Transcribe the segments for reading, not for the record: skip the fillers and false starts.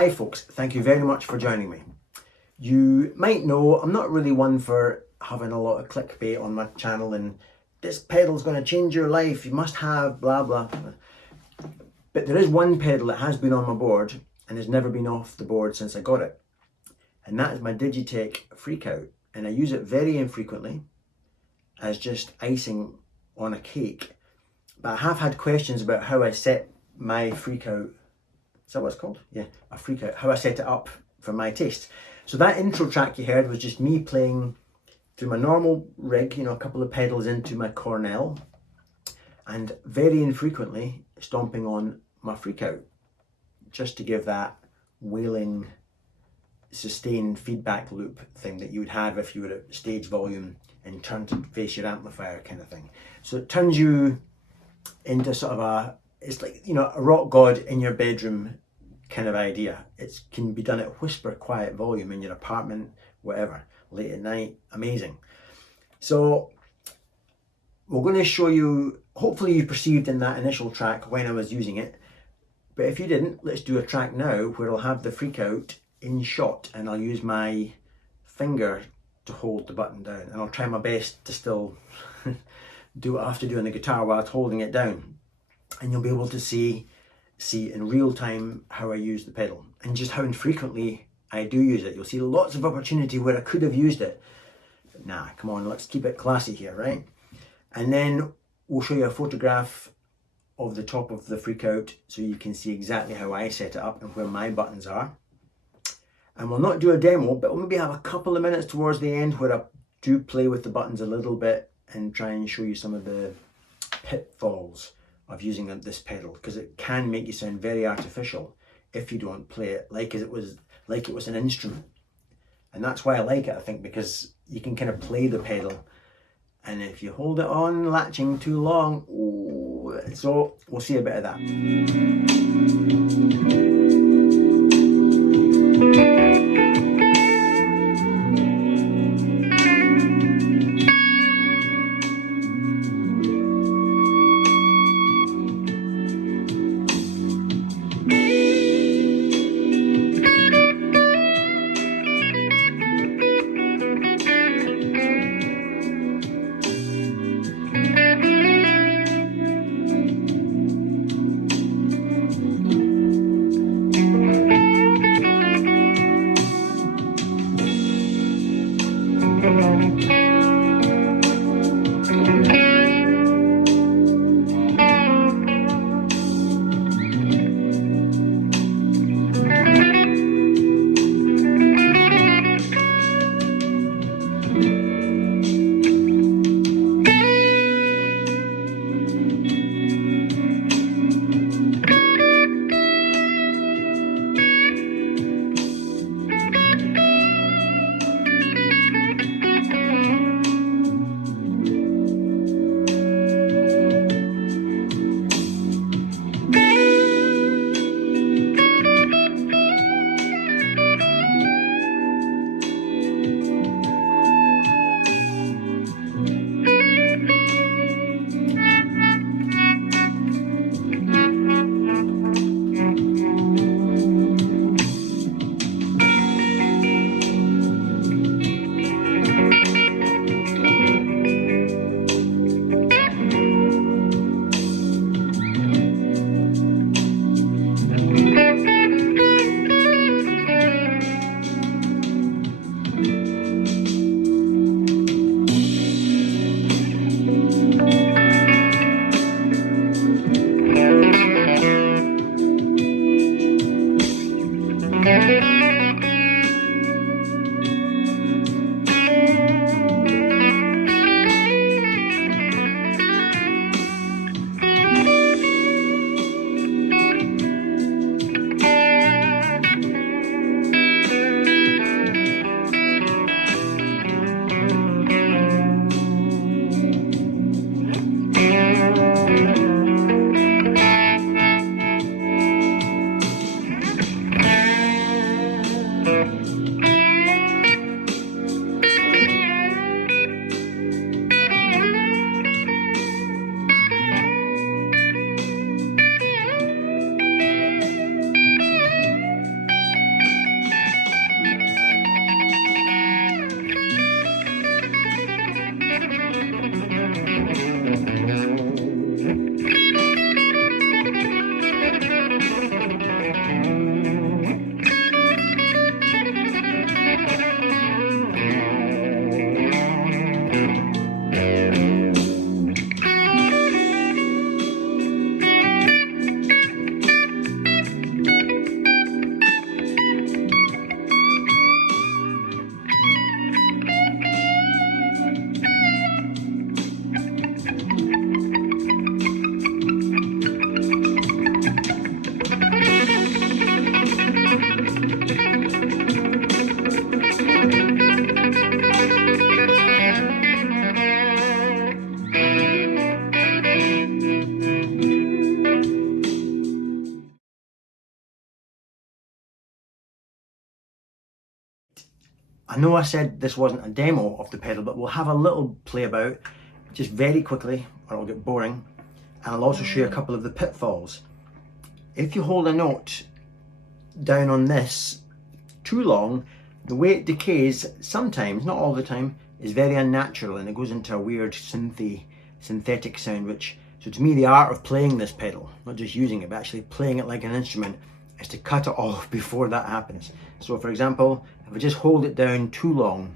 Hi folks, thank you very much for joining me. You might know I'm not really one for having a lot of clickbait on my channel and this pedal's going to change your life, you must have blah blah. But there is one pedal that has been on my board and has never been off the board since I got it. And that is my Digitech Freqout. And I use it very infrequently as just icing on a cake. But I have had questions about how I set my Freqout. Is that what it's called? Yeah, a Freqout. How I set it up for my taste. So that intro track you heard was just me playing through my normal rig, you know, a couple of pedals into my Cornell, and very infrequently stomping on my Freqout, just to give that wailing, sustained feedback loop thing that you would have if you were at stage volume and turned to face your amplifier kind of thing. So it turns you into sort of a, it's like, you know, a rock god in your bedroom kind of idea. It can be done at whisper quiet volume in your apartment, whatever, late at night, amazing. So we're going to show you, hopefully you perceived in that initial track when I was using it, but if you didn't, let's do a track now where I'll have the Freqout in shot and I'll use my finger to hold the button down, and I'll try my best to still do what I have to do on the guitar while holding it down. And you'll be able to see in real time how I use the pedal and just how infrequently I do use it. You'll see lots of opportunity where I could have used it. But nah, come on, let's keep it classy here, right? And then we'll show you a photograph of the top of the Freqout so you can see exactly how I set it up and where my buttons are. And we'll not do a demo, but we'll maybe have a couple of minutes towards the end where I do play with the buttons a little bit and try and show you some of the pitfalls of using this pedal, because it can make you sound very artificial if you don't play it like it was an instrument. And that's why I like it, I think, because you can kind of play the pedal, and if you hold it on latching too long, ooh, so we'll see a bit of that. I know I said this wasn't a demo of the pedal, but we'll have a little play about just very quickly, or it'll get boring. And I'll also show you a couple of the pitfalls. If you hold a note down on this too long, the way it decays sometimes, not all the time, is very unnatural, and it goes into a weird synthetic sound, which, so to me, the art of playing this pedal, not just using it, but actually playing it like an instrument, is to cut it off before that happens. So for example, if I just hold it down too long,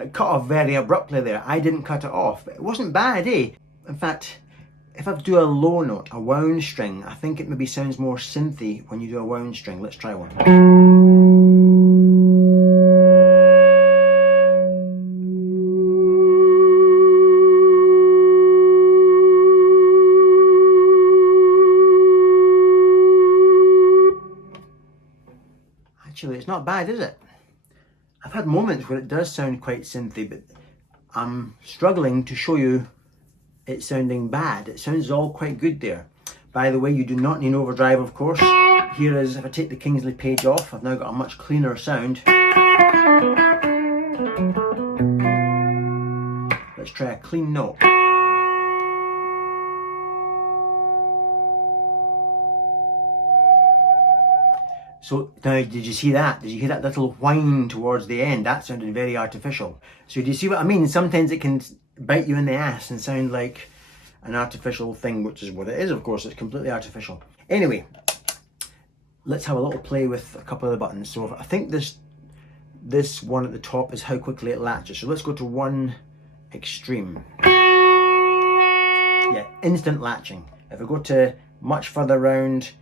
it cut off very abruptly there. I didn't cut it off, but it wasn't bad, eh? In fact, if I do a low note, a wound string, I think it maybe sounds more synthy when you do a wound string. Let's try one. Actually, it's not bad, is it? I've had moments where it does sound quite synthy, but I'm struggling to show you it sounding bad. It sounds all quite good there. By the way, you do not need overdrive, of course. Here is, if I take the Kingsley Page off, I've now got a much cleaner sound. Let's try a clean note. So now, did you see that? Did you hear that little whine towards the end? That sounded very artificial. So do you see what I mean? Sometimes it can bite you in the ass and sound like an artificial thing, which is what it is, of course. It's completely artificial. Anyway, let's have a little play with a couple of the buttons. So I think this one at the top is how quickly it latches. So let's go to one extreme. Yeah, instant latching. If I go to much further round,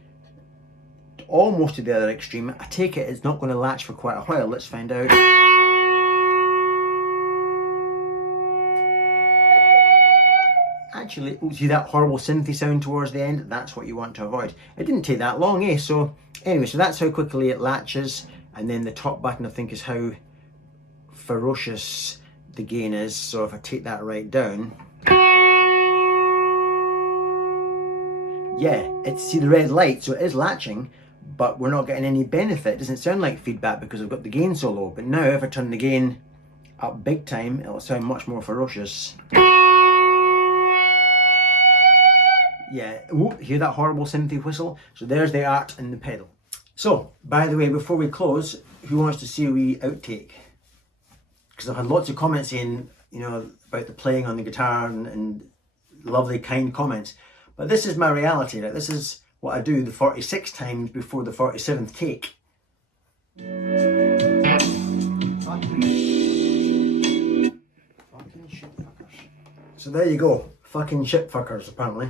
almost to the other extreme, I take it it's not going to latch for quite a while. Let's find out. Actually, see that horrible synthy sound towards the end? That's what you want to avoid. It didn't take that long, eh? So anyway, so that's how quickly it latches, and then the top button I think is how ferocious the gain is. So if I take that right down, yeah, it's, see the red light, so it is latching, but we're not getting any benefit. It doesn't sound like feedback because I've got the gain so low. But now if I turn the gain up big time, it'll sound much more ferocious. Yeah, ooh, hear that horrible synthy whistle? So there's the art in the pedal. So, by the way, before we close, who wants to see a wee outtake? Because I've had lots of comments saying, you know, about the playing on the guitar and lovely, kind comments. But this is my reality, right? This is what I do the 46 times before the 47th take. So there you go. Fucking shit fuckers, apparently.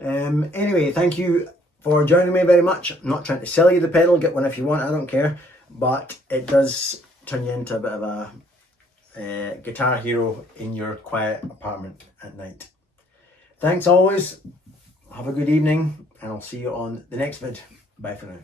Anyway, thank you for joining me very much. I'm not trying to sell you the pedal, get one if you want, I don't care. But it does turn you into a bit of a guitar hero in your quiet apartment at night. Thanks always. Have a good evening, and I'll see you on the next vid. Bye for now.